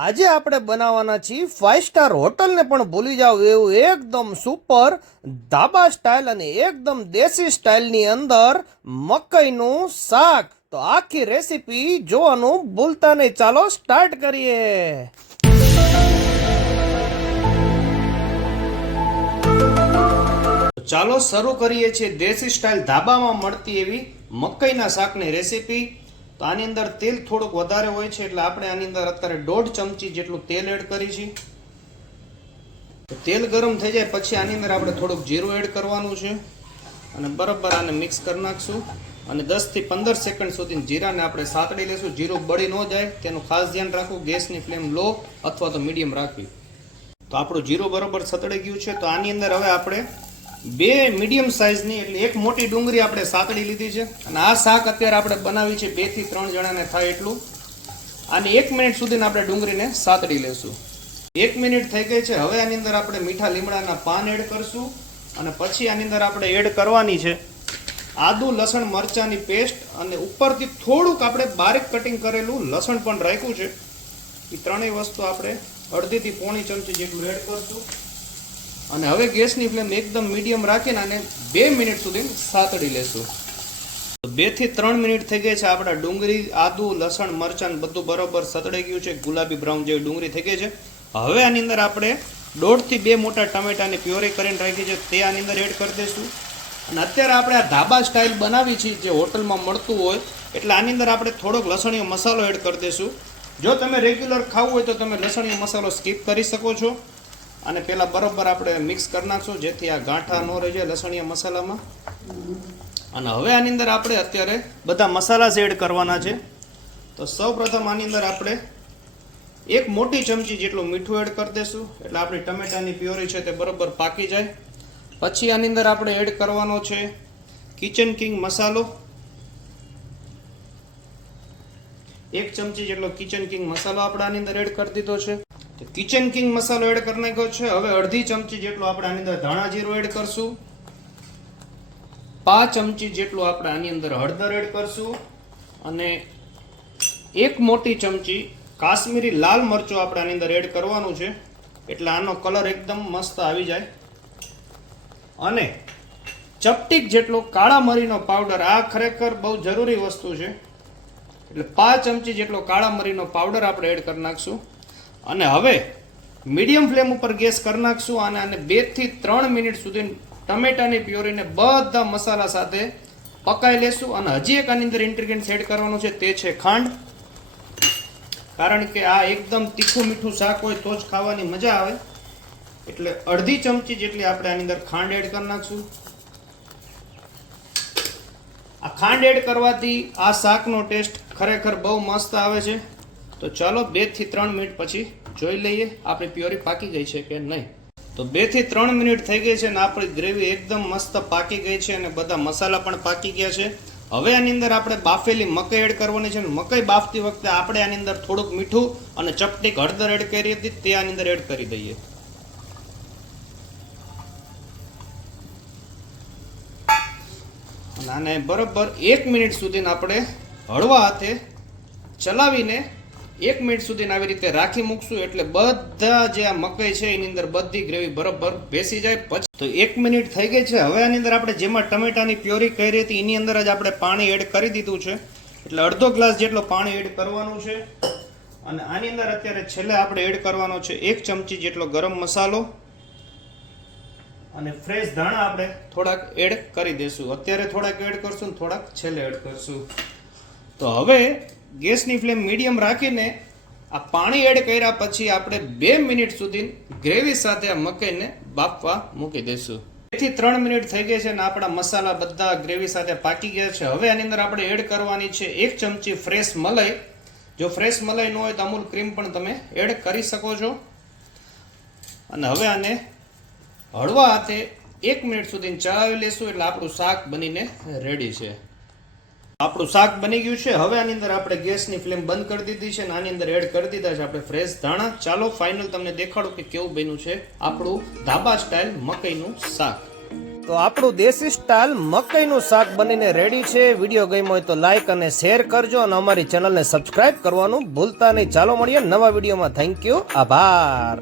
આજે આપણે બનાવવાના છીએ ફાઇવ સ્ટાર હોટલને પણ ભૂલી જાવ એવું એકદમ સુપર ધાબા સ્ટાઇલ અને એકદમ દેશી સ્ટાઇલની અંદર મકઈનું શાક. તો આખી રેસીપી જોવાનું ભૂલતા નહીં. ચાલો સ્ટાર્ટ કરીએ. ચાલો શરૂ કરીએ છીએ દેશી સ્ટાઇલ ધાબામાં મળતી એવી મકઈના શાકની રેસીપી તો આની અંદર તેલ થોડુંક વધારે હોય છે એટલે આપણે આની અંદર અત્યારે દોઢ ચમચી જેટલું તેલ એડ કરી છીએ તેલ ગરમ થઈ જાય પછી આની અંદર આપણે થોડુંક જીરું એડ કરવાનું છે. અને બરાબર આને મિક્સ કરી નાખશું. અને દસથી પંદર સેકન્ડ સુધી જીરાને આપણે સાતડી લેશું. જીરું બળી ન જાય, તેનું ખાસ ધ્યાન રાખવું. ગેસની ફ્લેમ લો અથવા તો મીડિયમ રાખવી. તો આપણું જીરું બરોબર સતળી ગયું છે. તો આની અંદર હવે આપણે બે મીડિયમ સાઇઝની એટલે એક મોટી ડુંગળી આપણે સાતડી લીધી છે. અને આ શાક અત્યારે આપણે બનાવી છે બેથી ત્રણ જણાને થાય એટલું. અને એક મિનિટ સુધીને આપણે ડુંગળીને સાતડી લેશું. એક મિનિટ થઈ ગઈ છે. હવે આની અંદર આપણે મીઠા લીમડાના પાન એડ કરશું. અને પછી આની અંદર આપણે એડ કરવાની છે આદુ, લસણ, મરચાંની પેસ્ટ અને ઉપરથી થોડુંક આપણે બારીક કટિંગ કરેલું લસણ પણ રાખ્યું છે. એ ત્રણેય વસ્તુ આપણે અડધીથી પોણી ચમચી જેટલું એડ કરશું. અને હવે ગેસની ફ્લેમ એકદમ મીડિયમ રાખીને આને બે મિનિટ સુધી સાતડી લેશું. બેથી ત્રણ મિનિટ થઈ ગઈ છે આપણા ડુંગળી, આદુ, લસણ, મરચાં બધું બરોબર સતડાઈ ગયું છે, ગુલાબી બ્રાઉન જેવી ડુંગળી થઈ ગઈ છે. હવે આની અંદર આપણે દોઢથી બે મોટા ટમેટાની પ્યોરી કરીને રાખી છે, તે આની અંદર એડ કરી દઈશું. અને અત્યારે આપણે આ ધાબા સ્ટાઇલ બનાવી છે, જે હોટલમાં મળતું હોય, એટલે આની અંદર આપણે થોડોક લસણીયો મસાલો એડ કરી દઈશું. જો તમે રેગ્યુલર ખાવું હોય તો તમે લસણીયો મસાલો સ્કીપ કરી શકો છો. અને પહેલાં બરોબર આપણે મિક્સ કરી નાખશું, જેથી આ ગાંઠા ન રહી જાય લસણીયા મસાલામાં. અને હવે આની અંદર આપણે અત્યારે બધા મસાલા એડ કરવાના છે. તો સૌ પ્રથમ આની અંદર આપણે એક મોટી ચમચી જેટલું મીઠું એડ કરી દઈશું એટલે આપણી ટમેટાની પ્યોરી છે તે બરોબર પાકી જાય. પછી આની અંદર આપણે એડ કરવાનો છે કિચન કિંગ મસાલો. એક ચમચી જેટલો કિચન કિંગ મસાલો આપણે આની અંદર એડ કરી દીધો છે. કિચન કિંગ મસાલો એડ કરી નાખ્યો છે. હવે અડધી ચમચી જેટલું આપણે આની અંદર ધાણા જીરું એડ કરશું. પાંચ ચમચી જેટલું આપણે આની અંદર હળદર એડ કરશું. અને એક મોટી ચમચી કાશ્મીરી લાલ મરચું આપણે આની અંદર એડ કરવાનું છે. એટલે આનો કલર એકદમ મસ્ત આવી જાય. અને ચપટીક જેટલો કાળા મરીનો પાવડર આ ખરેખર બહુ જરૂરી વસ્તુ છે. એટલે પાંચ ચમચી જેટલો કાળા મરીનો પાવડર આપણે એડ કરી નાખશું. અને હવે મીડિયમ ફ્લેમ ઉપર ગેસ કરી નાખશું અને આને બેથી ત્રણ મિનિટ સુધી ટમેટાની પ્યોરીને બધા મસાલા સાથે પકાઈ લેશું અને હજી એક આની અંદર ઇન્ટ્રીગ્રેન્ટ એડ કરવાનું છે તે છે ખાંડ. કારણ કે આ એકદમ તીખું મીઠું શાક હોય તો જ ખાવાની મજા આવે. એટલે અડધી ચમચી જેટલી આપણે આની અંદર ખાંડ એડ કરી નાખશું. આ ખાંડ એડ કરવાથી આ શાકનો ટેસ્ટ ખરેખર બહુ મસ્ત આવે છે. તો ચાલો બેથી ત્રણ મિનિટ પછી જોઈ લઈએ આપણી પ્યોરી પાકી ગઈ છે કે નહીં. તો બેથી ત્રણ મિનિટ થઈ ગઈ છે અને આપણી ગ્રેવી એકદમ મસ્ત પાકી ગઈ છે અને બધા મસાલા પણ પાકી ગયા છે. હવે આની અંદર આપણે બાફેલી મકાઈ એડ કરવાની છે મકાઈ બાફતી વખતે આપણે આની અંદર થોડુંક મીઠું અને ચપટીક હળદર એડ કરી હતી, તે આની અંદર એડ કરી દઈએ. અને આને બરોબર એક મિનિટ સુધી આપણે હળવા હાથે ચલાવીને એક મિનિટ સુધી આવી રીતે રાખી મૂકશું એટલે બધા જે આ મકાઈ છે, એની અંદર બધી ગ્રેવી બરોબર બેસી જાય. પછી તો એક મિનિટ થઈ ગઈ છે. હવે આની અંદર આપણે જેમાં ટમેટાની પ્યોરી કરી હતી, એની અંદર જ આપણે પાણી એડ કરી દીધું છે. એટલે અડધો ગ્લાસ જેટલો પાણી એડ કરવાનું છે. અને આની અંદર અત્યારે છેલ્લે આપણે એડ કરવાનો છે એક ચમચી જેટલો ગરમ મસાલો. અને ફ્રેશ ધાણા આપણે થોડાક એડ કરી દઈશું અત્યારે થોડાક એડ કરશું થોડાક છેલ્લે એડ કરશું. તો હવે ગેસની ફ્લેમ મીડિયમ રાખીને આ પાણી એડ કર્યા પછી આપણે બે મિનિટ સુધી ગ્રેવી સાથે આ મકાઈને બાફવા મૂકી દઈશું. થી ત્રણ મિનિટ થઈ ગઈ છે અને આપણા મસાલા બધા ગ્રેવી સાથે પાકી ગયા છે. હવે આની અંદર આપણે એડ કરવાની છે એક ચમચી ફ્રેશ મલાઈ. જો ફ્રેશ મલાઈ ન હોય તો અમૂલ ક્રીમ પણ તમે એડ કરી શકો છો. અને હવે આને હળવા હાથે એક મિનિટ સુધી ચલાવી લેશું એટલે આપણું શાક બનીને રેડી છે. આપણું શાક બની ગયું છે. હવે આની અંદર આપણે ગેસની ફ્લેમ બંધ કરી દીધી છે અને આની અંદર એડ કરી દીધા છે આપણે ફ્રેશ ધાણા. ચાલો ફાઇનલ તમને દેખાડું કે કેવું બન્યું છે આપણું ધાબા સ્ટાઇલ મકઈનું શાક. તો આપણું દેશી સ્ટાઇલ મકઈનું શાક બનીને રેડી છે. વીડિયો ગમ્યો હોય તો લાઈક અને શેર કરજો અને અમારી ચેનલને સબસ્ક્રાઇબ કરવાનું ભૂલતા નહીં. ચાલો મળીએ નવા વિડીયોમાં. થેન્ક યુ આભાર.